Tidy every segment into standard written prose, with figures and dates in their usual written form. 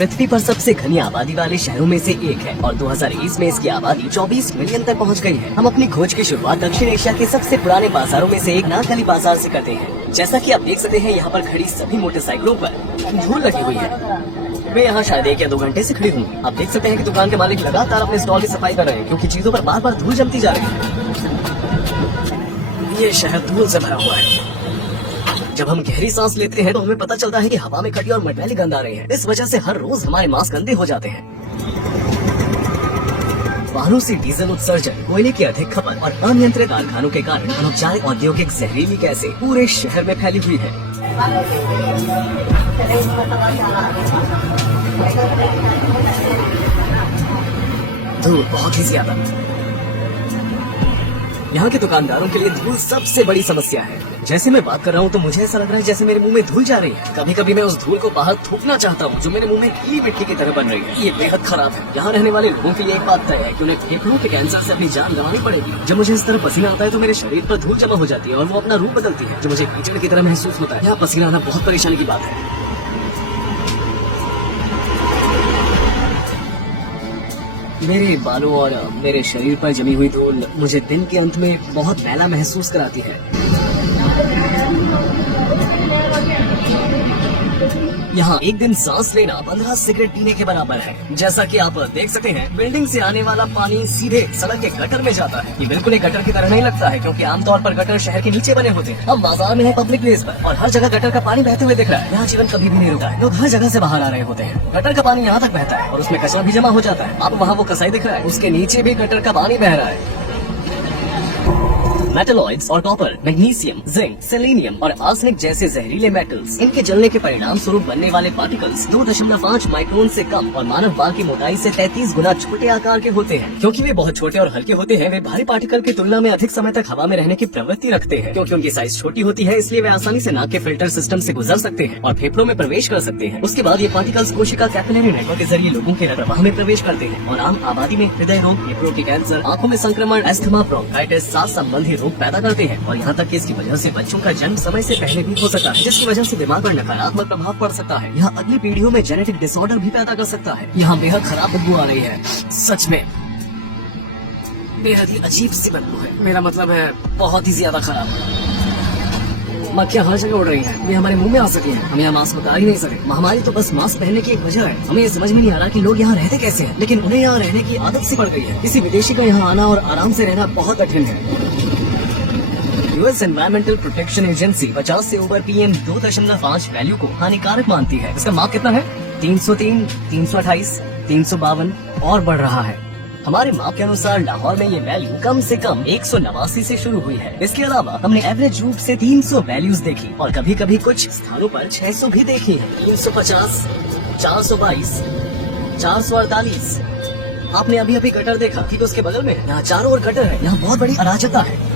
पृथ्वी पर सबसे घनी आबादी वाले शहरों में से एक है और 2020 में इसकी आबादी 24 मिलियन तक पहुंच गई है। हम अपनी खोज की शुरुआत दक्षिण एशिया के सबसे पुराने बाजारों में से एक नागली बाजार से करते हैं। जैसा कि आप देख सकते हैं, यहाँ पर खड़ी सभी मोटरसाइकिलों पर धूल लगी हुई है। मैं यहाँ शायद 1 या 2 घंटे से खड़ी हूँ। आप देख सकते हैं कि दुकान के मालिक लगातार अपने स्टॉल की सफाई कर रहे हैं, क्योंकि चीजों पर बार बार धूल जमती जा रही है। ये शहर धूल से भरा हुआ है। जब हम गहरी सांस लेते हैं तो हमें पता चलता है कि हवा में खटी और मटमैली गंध आ रही है। इस वजह से हर रोज हमारे मास्क गंदे हो जाते हैं। वाहनों से डीजल उत्सर्जन, कोयले की अधिक खपत और अनियंत्रित कारखानों के कारण अनौपचारिक औद्योगिक जहरीली गैसें पूरे शहर में फैली हुई है। धूल बहुत ही ज्यादा। यहाँ के दुकानदारों के लिए धूल सबसे बड़ी समस्या है। जैसे मैं बात कर रहा हूँ तो मुझे ऐसा लग रहा है जैसे मेरे मुंह में धूल जा रही है। कभी कभी मैं उस धूल को बाहर थूकना चाहता हूँ जो मेरे मुंह में गीली मिट्टी की तरह बन रही है। ये बेहद खराब है। यहाँ रहने वाले लोगों के लिए एक बात तय है कि उन्हें फेफड़ों के कैंसर से अपनी जान गंवानी पड़ेगी। जब मुझे इस तरह पसीना आता है तो मेरे शरीर पर धूल जमा हो जाती है और वो अपना रूप बदलती है, जो मुझे कीचड़ की तरह महसूस होता है। यहाँ पसीना आना बहुत परेशानी की बात है। मेरे बालों और मेरे शरीर पर जमी हुई धूल मुझे दिन के अंत में बहुत मैला महसूस कराती है। यहाँ एक दिन सांस लेना 15 सिगरेट पीने के बराबर है। जैसा कि आप देख सकते हैं, बिल्डिंग से आने वाला पानी सीधे सड़क के गटर में जाता है। ये बिल्कुल एक गटर की तरह नहीं लगता है, क्योंकि आमतौर पर गटर शहर के नीचे बने होते हैं। हम बाजार में हैं, पब्लिक प्लेस पर, और हर जगह गटर का पानी बहते हुए दिख रहा है। यहाँ जीवन कभी भी नहीं रुका है। लोग हर जगह से बाहर आ रहे होते हैं। गटर का पानी यहाँ तक बहता है और उसमें कचरा भी जमा हो जाता है। अब वहाँ वो कसाई दिख रहा है, उसके नीचे भी गटर का पानी बह रहा है। मेटलॉइड्स और कॉपर, मैग्नीशियम, जिंक, सेलेनियम और आर्सेनिक जैसे जहरीले मेटल्स, इनके जलने के परिणाम स्वरूप बनने वाले पार्टिकल्स 2.5 माइक्रोन से कम और मानव बाल की मोटाई से 33 गुना छोटे आकार के होते हैं। क्योंकि वे बहुत छोटे और हल्के होते हैं, वे भारी पार्टिकल की तुलना में अधिक समय तक हवा में रहने की प्रवृत्ति रखते हैं। क्योंकि उनकी साइज छोटी होती है, इसलिए वे आसानी से नाक के फिल्टर सिस्टम से गुजर सकते हैं और फेफड़ों में प्रवेश कर सकते हैं। उसके बाद ये पार्टिकल्स कोशिका कैपिलरी नेटवर्क के जरिए लोगों के प्रवाह में प्रवेश करते हैं और आम आबादी में हृदय रोग, फेफड़ों के कैंसर, आंखों में संक्रमण, अस्थमा, ब्रोंकाइटिस, सांस संबंधी रोग पैदा करते हैं। और यहाँ तक कि इसकी वजह से बच्चों का जन्म समय से पहले भी हो सकता है, जिसकी वजह से दिमाग पर नकारात्मक प्रभाव पड़ सकता है। यहाँ अगली पीढ़ियों में जेनेटिक डिसऑर्डर भी पैदा कर सकता है। यहाँ बेहद खराब बदबू आ रही है। सच में बेहद ही अजीब सी बदबू है। मेरा मतलब है बहुत ही ज्यादा खराब। मक्खियाँ हर जगह उड़ रही हैं। ये हमारे मुंह में आ सकी हैं। हम यहाँ मास्क उतार ही नहीं सके। महामारी तो बस मास्क पहनने की एक वजह है। हमें ये समझ में नहीं आ रहा कि लोग यहाँ रहते कैसे हैं, लेकिन उन्हें यहाँ रहने की आदत सी पड़ गई है। किसी विदेशी का यहाँ आना और आराम से रहना बहुत कठिन है। यूएस एनवायरमेंटल प्रोटेक्शन एजेंसी 50 से ऊपर PM 2.5 वैल्यू को हानिकारक मानती है। इसका मार्क कितना है? 303, 328, 352 और बढ़ रहा है। हमारे माप के अनुसार लाहौर में ये वैल्यू कम से कम 189 से शुरू हुई है। इसके अलावा हमने एवरेज रूप से 300 वैल्यूज देखी और कभी कभी कुछ स्थानों पर 600 भी देखी है। 350, 422, 448। आपने अभी अभी गटर देखा, ठीक उसके बगल में यहाँ चारों ओर गटर है। यहाँ बहुत बड़ी अराजकता है।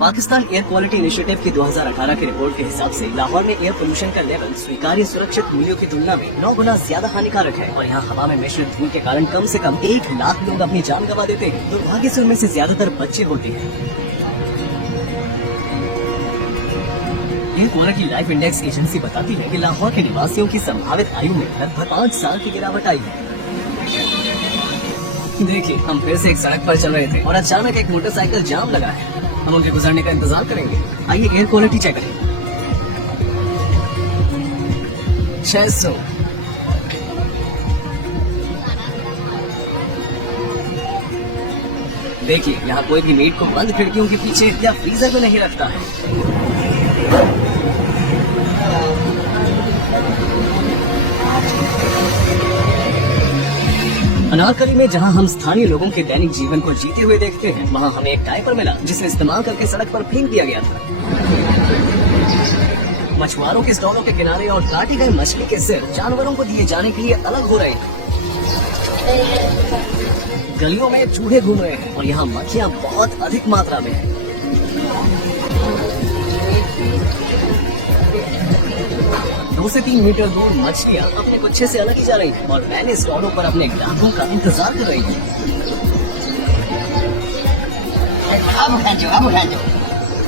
पाकिस्तान एयर क्वालिटी इनिशिएटिव की 2018 की रिपोर्ट के हिसाब से लाहौर में एयर पोल्यूशन का लेवल स्वीकार्य सुरक्षित मूल्यों की तुलना में 9 गुना ज्यादा हानिकारक है और यहाँ हवा में मिश्रित धूल के कारण कम से कम 1 लाख लोग अपनी जान गंवा देते हैं। दुर्भाग्य से उनमें से ज्यादातर बच्चे होते हैं। Air quality life index agency बताती है कि लाहौर के निवासियों की संभावित आयु में लगभग 5 साल की गिरावट आई है। देखिए, हम फिर से एक सड़क पर चल रहे थे और अचानक एक मोटरसाइकिल जाम लगा है। हम उनके गुजरने का इंतजार करेंगे। आइए एयर क्वालिटी चेक करें। 600, देखिए, यहाँ कोई भी मीट को बंद खिड़कियों के पीछे या फ्रीजर में नहीं रखता है। अनारकली में जहां हम स्थानीय लोगों के दैनिक जीवन को जीते हुए देखते हैं, वहां हमें एक डायपर मिला जिसे इस्तेमाल करके सड़क पर फेंक दिया गया था। मछुआरों के स्टॉलों के किनारे और काटी गई मछली के सिर जानवरों को दिए जाने के लिए अलग हो रहे हैं। गलियों में चूहे घूम रहे हैं और यहाँ मक्खियाँ बहुत अधिक मात्रा में हैं। 2 से 3 मीटर दूर मछलियाँ अपने गुच्छे से अलग ही जा रही हैं और मैंने स्टॉलों पर अपने ग्राहकों का इंतजार कर रही हूँ।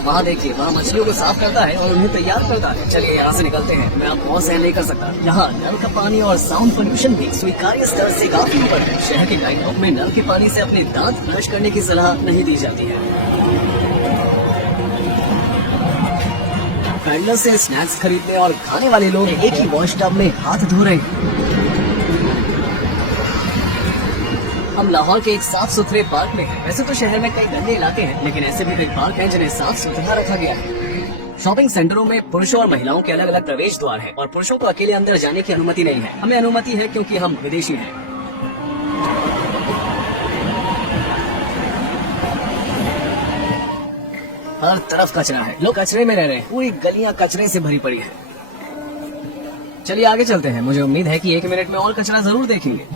वहाँ देखिए, वहाँ मछलियों को साफ करता है और उन्हें तैयार करता है। चलिए यहाँ से निकलते हैं, मैं आपको और सहन नहीं कर सकता। यहाँ नल का पानी और साउंड पोल्यूशन भी स्वीकार्य स्तर से काफी ऊपर है। शहर के गाइडबुक में नल के पानी से अपने दांत ब्रश करने की सलाह नहीं दी जाती है। पेडलर से स्नैक्स खरीदने और खाने वाले लोग एक ही वॉश टब में हाथ धो रहे हैं। हम लाहौर के एक साफ सुथरे पार्क में हैं। वैसे तो शहर में कई गंदे इलाके हैं, लेकिन ऐसे भी कई पार्क हैं जिन्हें साफ सुथरा रखा गया है। शॉपिंग सेंटरों में पुरुषों और महिलाओं के अलग अलग प्रवेश द्वार हैं और पुरुषों को अकेले अंदर जाने की अनुमति नहीं है। हमें अनुमति है क्योंकि हम विदेशी हैं। हर तरफ कचरा है, लोग कचरे में रह रहे हैं। पूरी गलियां कचरे से भरी पड़ी है। चलिए आगे चलते हैं। मुझे उम्मीद है कि 1 मिनट में और कचरा जरूर देखेंगे।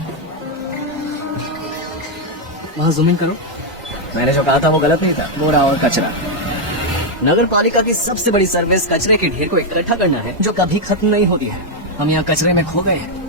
वहाँ जूम इन करो। मैंने जो कहा था वो गलत नहीं था। बोरा और कचरा। नगर पालिका की सबसे बड़ी सर्विस कचरे के ढेर को इकट्ठा करना है, जो कभी खत्म नहीं होती है। हम यहाँ कचरे में खो गए हैं।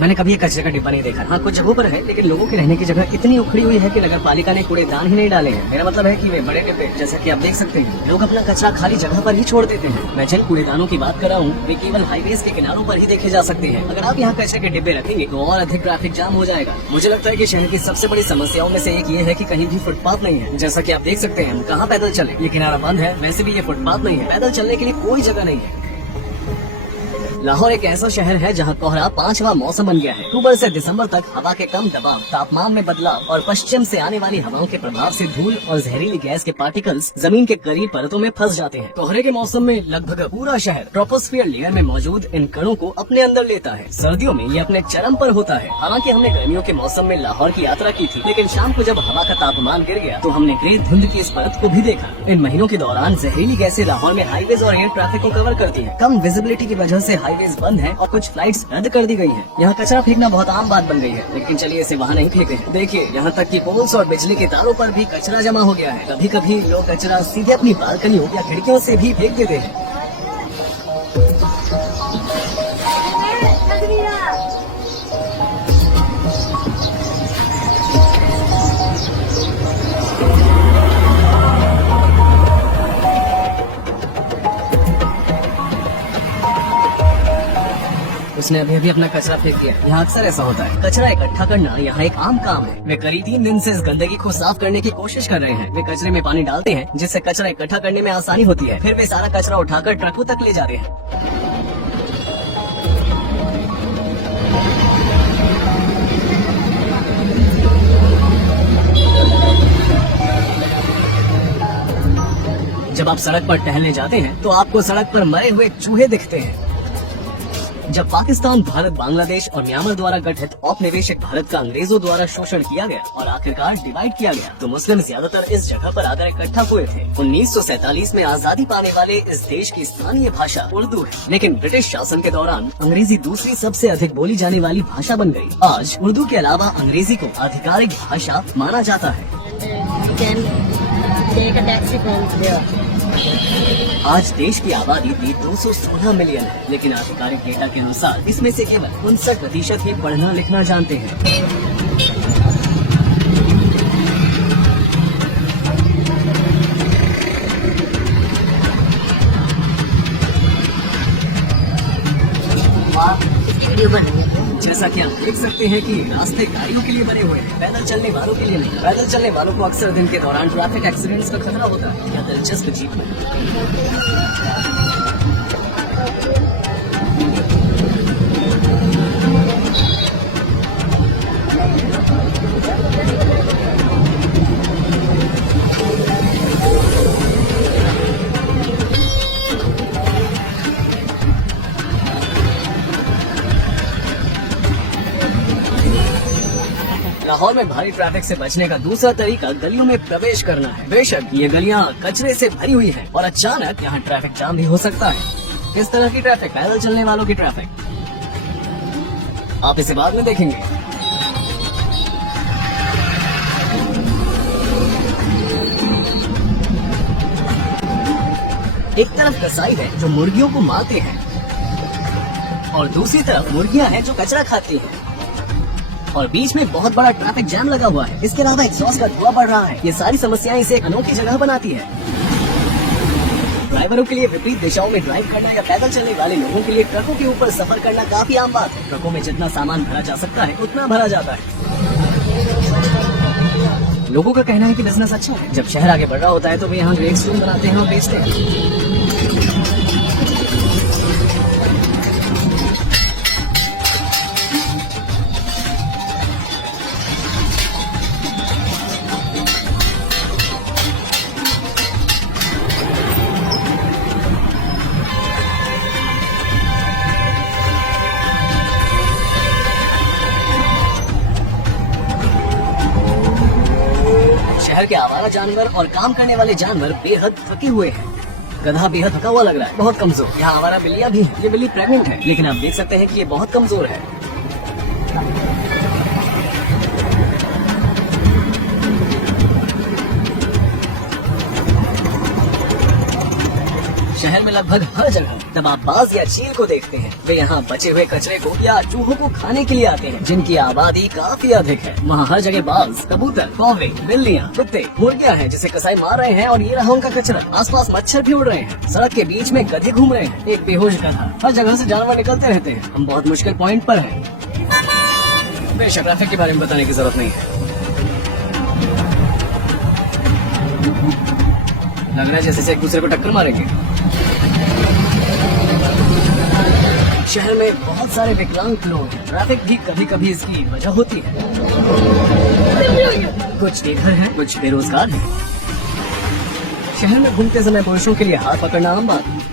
मैंने कभी ये कचरे का डिब्बा नहीं देखा। हाँ, कुछ जगहों पर है, लेकिन लोगों के रहने की जगह इतनी उखड़ी हुई है कि नगर पालिका ने कूड़ेदान ही नहीं डाले हैं। मेरा मतलब है कि वे बड़े डिब्बे, जैसा कि आप देख सकते हैं, लोग अपना कचरा खाली जगह पर ही छोड़ देते हैं। मैं जिन कूड़ेदानों की बात कर रहा हूँ, वे केवल हाईवेज के किनारों पर ही देखे जा सकते हैं। अगर आप यहाँ कचरे के डिब्बे रखेंगे तो और अधिक ट्रैफिक जाम हो जाएगा। मुझे लगता है कि शहर की सबसे बड़ी समस्याओं में से एक ये है कि कहीं भी फुटपाथ नहीं है। जैसा कि आप देख सकते हैं, हम कहाँ पैदल चले, ये किनारा बंद है। वैसे भी ये फुटपाथ नहीं है, पैदल चलने के लिए कोई जगह नहीं है। लाहौर एक ऐसा शहर है जहां कोहरा 5वां मौसम बन गया है। अक्टूबर से दिसंबर तक हवा के कम दबाव, तापमान में बदलाव और पश्चिम से आने वाली हवाओं के प्रभाव से धूल और जहरीली गैस के पार्टिकल्स जमीन के करीब परतों में फंस जाते हैं। कोहरे के मौसम में लगभग पूरा शहर ट्रोपोस्फियर लेयर में मौजूद इन कणों को अपने अंदर लेता है। सर्दियों में ये अपने चरम पर होता है। हालांकि हमने गर्मियों के मौसम में लाहौर की यात्रा की थी, लेकिन शाम को जब हवा का तापमान गिर गया तो हमने ग्रे धुंध की इस परत को भी देखा। इन महीनों के दौरान जहरीली गैसें लाहौर में हाईवेज और एयर ट्रैफिक को कवर करती है। कम विजिबिलिटी की वजह से हाईवेज बंद है और कुछ फ्लाइट्स रद्द कर दी गई हैं। यहाँ कचरा फेंकना बहुत आम बात बन गई है, लेकिन चलिए इसे वहाँ नहीं फेंकते हैं। देखिए, यहाँ तक कि पोल्स और बिजली के तारों पर भी कचरा जमा हो गया है। कभी कभी लोग कचरा सीधे अपनी बालकनियों या खिड़कियों से भी फेंक देते हैं। उसने अभी अभी अपना कचरा फेंक दिया। यहाँ अक्सर ऐसा होता है। कचरा इकट्ठा करना यहाँ एक आम काम है। वे करीब 3 दिन से इस गंदगी को साफ करने की कोशिश कर रहे हैं। वे कचरे में पानी डालते हैं, जिससे कचरा इकट्ठा करने में आसानी होती है। फिर वे सारा कचरा उठाकर ट्रकों तक ले जाते हैं। जब आप सड़क पर टहलने जाते हैं तो आपको सड़क पर मरे हुए चूहे दिखते हैं। जब पाकिस्तान, भारत, बांग्लादेश और म्यांमार द्वारा गठित औपनिवेशिक भारत का अंग्रेजों द्वारा शोषण किया गया और आखिरकार डिवाइड किया गया, तो मुस्लिम ज्यादातर इस जगह पर आकर इकट्ठा हुए थे। 1947 में आजादी पाने वाले इस देश की स्थानीय भाषा उर्दू है, लेकिन ब्रिटिश शासन के दौरान अंग्रेजी दूसरी सबसे अधिक बोली जाने वाली भाषा बन गई। आज उर्दू के अलावा अंग्रेजी को आधिकारिक भाषा माना जाता है। आज देश की आबादी भी 216 मिलियन है, लेकिन आधिकारिक डेटा के अनुसार इसमें से केवल 59% ही पढ़ना लिखना जानते हैं। वीडियो बन रही है। जैसा कि आप देख सकते हैं कि रास्ते गाड़ियों के लिए बने हुए हैं, पैदल चलने वालों के लिए नहीं। पैदल चलने वालों को अक्सर दिन के दौरान ट्रैफिक एक्सीडेंट्स का खतरा होता है। यह दिलचस्प जीप है। लाहौर में भारी ट्रैफिक से बचने का दूसरा तरीका गलियों में प्रवेश करना है। बेशक ये गलियां कचरे से भरी हुई हैं और अचानक यहाँ ट्रैफिक जाम भी हो सकता है। किस तरह की ट्रैफिक? पैदल चलने वालों की ट्रैफिक। आप इसे बाद में देखेंगे। एक तरफ कसाई है जो मुर्गियों को मारते हैं और दूसरी तरफ मुर्गियां हैं जो कचरा खाती हैं और बीच में बहुत बड़ा ट्रैफिक जैम लगा हुआ है। इसके अलावा एग्जॉस्ट का धुआं बढ़ रहा है। ये सारी समस्याएं इसे एक अनोखी जगह बनाती है। ड्राइवरों के लिए विपरीत दिशाओं में ड्राइव करना या पैदल चलने वाले लोगों के लिए ट्रकों के ऊपर सफर करना काफी आम बात है। ट्रकों में जितना सामान भरा जा सकता है उतना भरा जाता है। लोगों का कहना है कि बिजनेस अच्छा है। जब शहर आगे बढ़ रहा होता है तो वे यहाँ ग्रेट स्टोन बनाते हैं और बेचते हैं। शहर के आवारा जानवर और काम करने वाले जानवर बेहद थके हुए हैं। गधा बेहद थका हुआ लग रहा है, बहुत कमजोर। यहाँ आवारा बिल्लियाँ भी हैं। ये बिल्ली प्रेग्नेंट है, लेकिन आप देख सकते हैं कि ये बहुत कमजोर है। शहर में लगभग हर जगह जब आप बाज या चील को देखते हैं, वे यहाँ बचे हुए कचरे को या चूहों को खाने के लिए आते हैं, जिनकी आबादी काफी अधिक है। वहाँ हर जगह बाज, कबूतर, कौवे, बिल्लियाँ, कुत्ते, मुर्गियाँ हैं जिसे कसाई मार रहे हैं और ये रहा उनका कचरा। आसपास मच्छर भी उड़ रहे हैं। सड़क के बीच में गधे घूम रहे हैं। एक बेहोश गधा। हर जगह से जानवर निकलते रहते हैं। हम बहुत मुश्किल पॉइंट पर हैं। बेशक ट्रैफिक के बारे में बताने की जरूरत नहीं है। लग रहा है जैसे एक दूसरे को टक्कर मारेंगे। शहर में बहुत सारे विकलांग लोग हैं। ट्रैफिक भी कभी कभी इसकी वजह होती है। कुछ बेघर हैं, कुछ बेरोजगार हैं। शहर में घूमते समय पुरुषों के लिए हाथ पकड़ना आम बात है।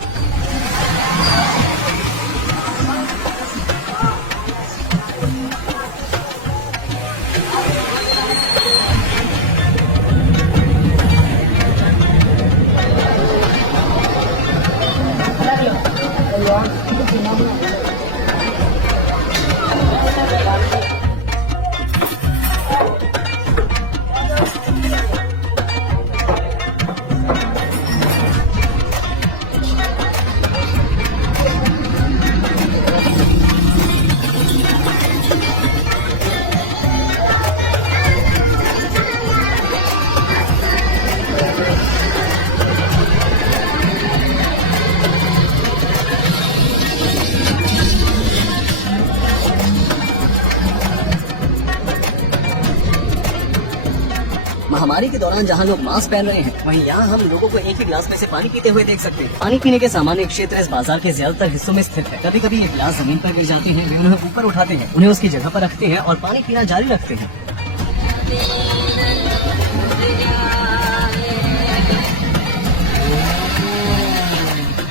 महामारी के दौरान जहां लोग मास्क पहन रहे हैं, वहीं यहाँ हम लोगों को एक ही गिलास में से पानी पीते हुए देख सकते हैं। पानी पीने के सामान्य क्षेत्र इस बाजार के ज्यादातर हिस्सों में स्थित है। कभी कभी ये गिलास जमीन पर गिर जाते हैं, वे उन्हें ऊपर उठाते हैं, उन्हें उसकी जगह पर रखते हैं और पानी पीना जारी रखते हैं।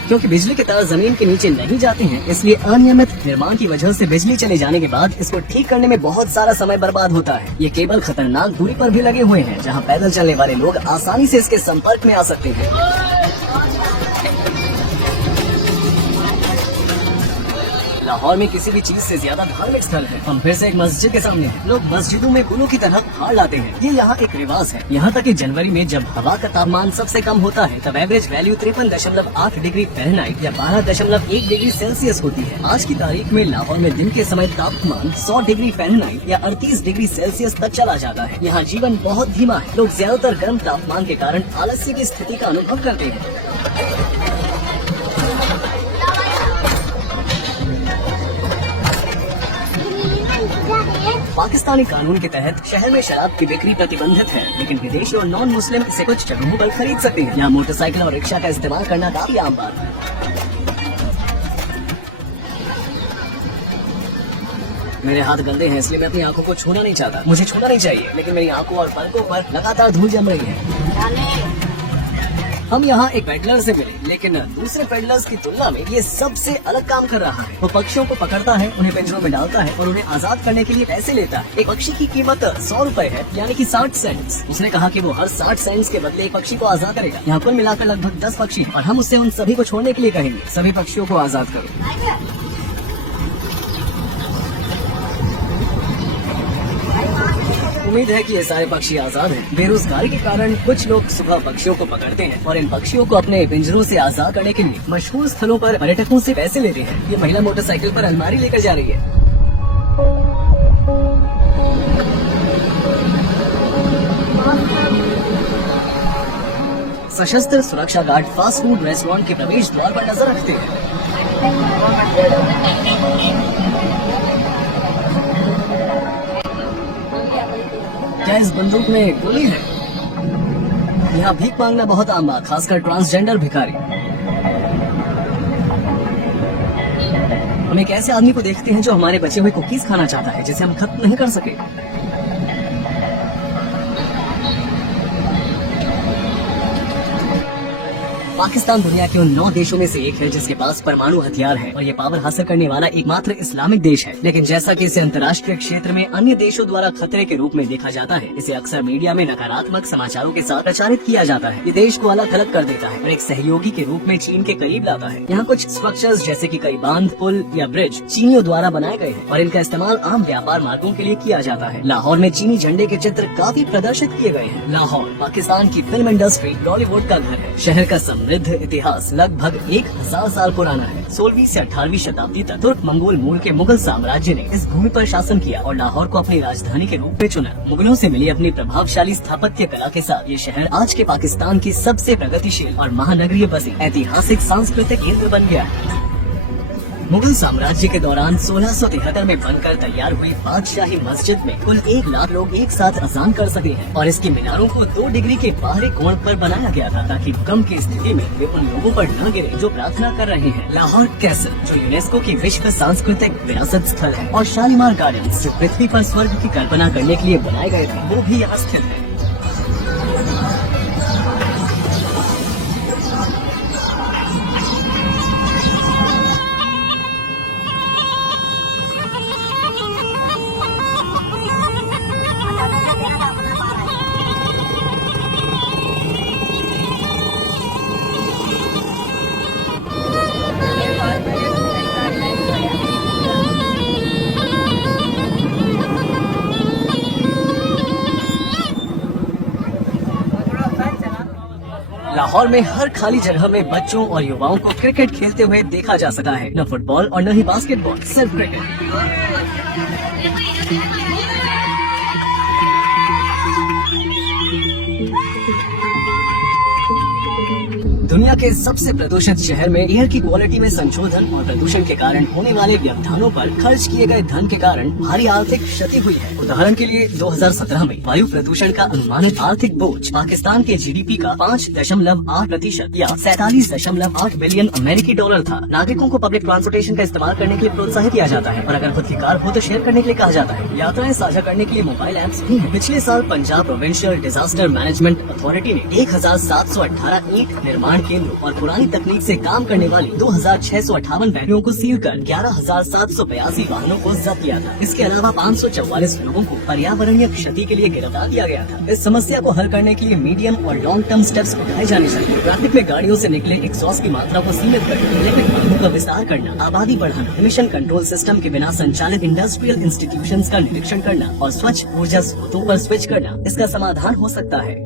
क्योंकि बिजली के तार जमीन के नीचे नहीं जाते हैं, इसलिए अनियमित निर्माण की वजह से बिजली चले जाने के बाद इसको ठीक करने में बहुत सारा समय बर्बाद होता है। ये केबल खतरनाक दूरी पर भी लगे हुए हैं, जहां पैदल चलने वाले लोग आसानी से इसके संपर्क में आ सकते हैं। लाहौर में किसी भी चीज से ज्यादा धार्मिक स्थल है। हम फिर से एक मस्जिद के सामने हैं। लोग मस्जिदों में गुलों की तरह हार लाते हैं। ये यहाँ एक रिवाज है। यहाँ तक कि जनवरी में जब हवा का तापमान सबसे कम होता है, तब एवरेज वैल्यू 53.8 डिग्री फ़ारेनहाइट या 12.1 डिग्री सेल्सियस होती है। आज की तारीख में लाहौर में दिन के समय तापमान 100 डिग्री फ़ारेनहाइट या 38 डिग्री सेल्सियस तक चला जाता है। यहाँ जीवन बहुत धीमा है। लोग ज्यादातर गर्म तापमान के कारण आलस्य की स्थिति का अनुभव करते हैं। पाकिस्तानी कानून के तहत शहर में शराब की बिक्री प्रतिबंधित है, लेकिन विदेशी और नॉन मुस्लिम इसे कुछ जगहों पर खरीद सकते हैं। यहाँ मोटरसाइकिल और रिक्शा का इस्तेमाल करना काफी आम बात है। मेरे हाथ गंदे हैं, इसलिए मैं अपनी आंखों को छूना नहीं चाहता। मुझे छूना नहीं चाहिए, लेकिन मेरी आंखों और पलकों पर लगातार धूल जम रही है। हम यहाँ एक पेडलर से मिले, लेकिन दूसरे पेडलर्स की तुलना में ये सबसे अलग काम कर रहा है। वो पक्षियों को पकड़ता है, उन्हें पिंजरों में डालता है और उन्हें आजाद करने के लिए पैसे लेता है। एक पक्षी की कीमत 100 रुपए है, यानी कि 60 सेंट्स। उसने कहा कि वो हर 60 सेंट्स के बदले एक पक्षी को आजाद करेगा। यहाँ कुल मिलाकर लगभग 10 पक्षी हैं और हम उससे उन सभी को छोड़ने के लिए कहेंगे। सभी पक्षियों को आजाद करो। उम्मीद है कि ये सारे पक्षी आजाद हैं। बेरोजगारी के कारण कुछ लोग सुबह पक्षियों को पकड़ते हैं और इन पक्षियों को अपने पिंजरों से आजाद करने के लिए मशहूर स्थलों पर पर्यटकों से पैसे लेते हैं। ये महिला मोटरसाइकिल पर अलमारी लेकर जा रही है। सशस्त्र सुरक्षा गार्ड फास्ट फूड रेस्टोरेंट के प्रवेश द्वार पर नजर रखते हैं। क्या इस बंदूक में गोली है? यहाँ भीख मांगना बहुत आम बात, खासकर ट्रांसजेंडर भिखारी। हम एक ऐसे आदमी को देखते हैं जो हमारे बचे हुए कुकीज खाना चाहता है, जिसे हम खत्म नहीं कर सके। पाकिस्तान दुनिया के उन 9 देशों में से एक है जिसके पास परमाणु हथियार है और ये पावर हासिल करने वाला एकमात्र इस्लामिक देश है। लेकिन जैसा कि इसे अंतर्राष्ट्रीय क्षेत्र में अन्य देशों द्वारा खतरे के रूप में देखा जाता है, इसे अक्सर मीडिया में नकारात्मक समाचारों के साथ प्रचारित किया जाता है। ये देश को अलग थलग कर देता है और एक सहयोगी के रूप में चीन के करीब लाता है। यहाँ कुछ स्ट्रक्चर्स जैसे कि कई बांध, पुल या ब्रिज चीनियों द्वारा बनाए गए हैं और इनका इस्तेमाल आम व्यापार मार्गों के लिए किया जाता है। लाहौर में चीनी झंडे के चित्र काफी प्रदर्शित किए गए हैं। लाहौर पाकिस्तान की फिल्म इंडस्ट्री बॉलीवुड का घर है। शहर का समृद्ध इतिहास लगभग 1000 साल पुराना है। 16वीं से 18वीं शताब्दी तक तुर्क मंगोल मूल के मुगल साम्राज्य ने इस भूमि पर शासन किया और लाहौर को अपनी राजधानी के रूप में चुना। मुगलों से मिली अपनी प्रभावशाली स्थापत्य कला के साथ ये शहर आज के पाकिस्तान की सबसे प्रगतिशील और महानगरीय बसी ऐतिहासिक सांस्कृतिक केंद्र बन गया है। मुगल साम्राज्य के दौरान 1673 में बनकर तैयार हुई बादशाही मस्जिद में कुल 1 लाख लोग एक साथ अजान कर सके हैं और इसकी मीनारों को 2 डिग्री के बाहरी कोण पर बनाया गया था ताकि भूकंप की स्थिति में वे उन लोगों पर न गिरे जो प्रार्थना कर रहे हैं। लाहौर कैसल जो यूनेस्को की विश्व सांस्कृतिक विरासत स्थल है और शालीमार गार्डन्स जो पृथ्वी पर स्वर्ग की कल्पना करने के लिए बनाए गए थे, वो भी यहाँ स्थित है। लाहौर में हर खाली जगह में बच्चों और युवाओं को क्रिकेट खेलते हुए देखा जा सकता है। न फुटबॉल और न ही बास्केटबॉल, सिर्फ क्रिकेट। दुनिया के सबसे प्रदूषित शहर में एयर की क्वालिटी में संशोधन और प्रदूषण के कारण होने वाले व्यवधानों पर खर्च किए गए धन के कारण भारी आर्थिक क्षति हुई है। उदाहरण के लिए 2017 में वायु प्रदूषण का अनुमानित आर्थिक बोझ पाकिस्तान के जीडीपी का 5.8% या 47.8 बिलियन अमेरिकी डॉलर था। नागरिकों को पब्लिक ट्रांसपोर्टेशन का इस्तेमाल करने के लिए प्रोत्साहित किया जाता है और अगर खुद की कार हो तो शेयर करने के लिए कहा जाता है। यात्राएं साझा करने के लिए मोबाइल ऐप्स भी हैं। पिछले साल Punjab provincial disaster management authority ने 1718 ईंट निर्माण केंद्र और पुरानी तकनीक से काम करने वाली 2658 बैटरियों को सील कर 11782 वाहनों को जब्त किया था। इसके अलावा 544 लोगों को पर्यावरणीय क्षति के लिए गिरफ्तार किया गया था। इस समस्या को हल करने के लिए मीडियम और लॉन्ग टर्म स्टेप्स उठाए जाने चाहिए। ट्रैफिक में गाड़ियों से निकले एग्जॉस्ट की मात्रा को सीमित करना, इलेक्ट्रिक वाहनों का विस्तार करना, आबादी बढ़ाना, एमिशन कंट्रोल सिस्टम के बिना संचालित इंडस्ट्रियल इंस्टीट्यूशंस का निरीक्षण करना और स्वच्छ ऊर्जा स्रोतों पर स्विच करना इसका समाधान हो सकता है।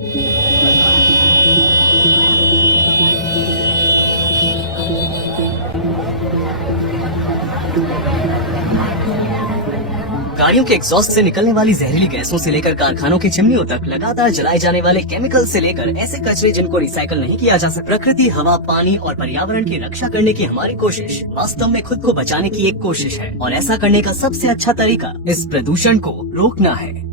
गाड़ियों के एग्जॉस्ट से निकलने वाली जहरीली गैसों से लेकर कारखानों की चिमनियों तक लगातार जलाए जाने वाले केमिकल से लेकर ऐसे कचरे जिनको रिसाइकल नहीं किया जा सकता। प्रकृति, हवा, पानी और पर्यावरण की रक्षा करने की हमारी कोशिश वास्तव में खुद को बचाने की एक कोशिश है और ऐसा करने का सबसे अच्छा तरीका इस प्रदूषण को रोकना है।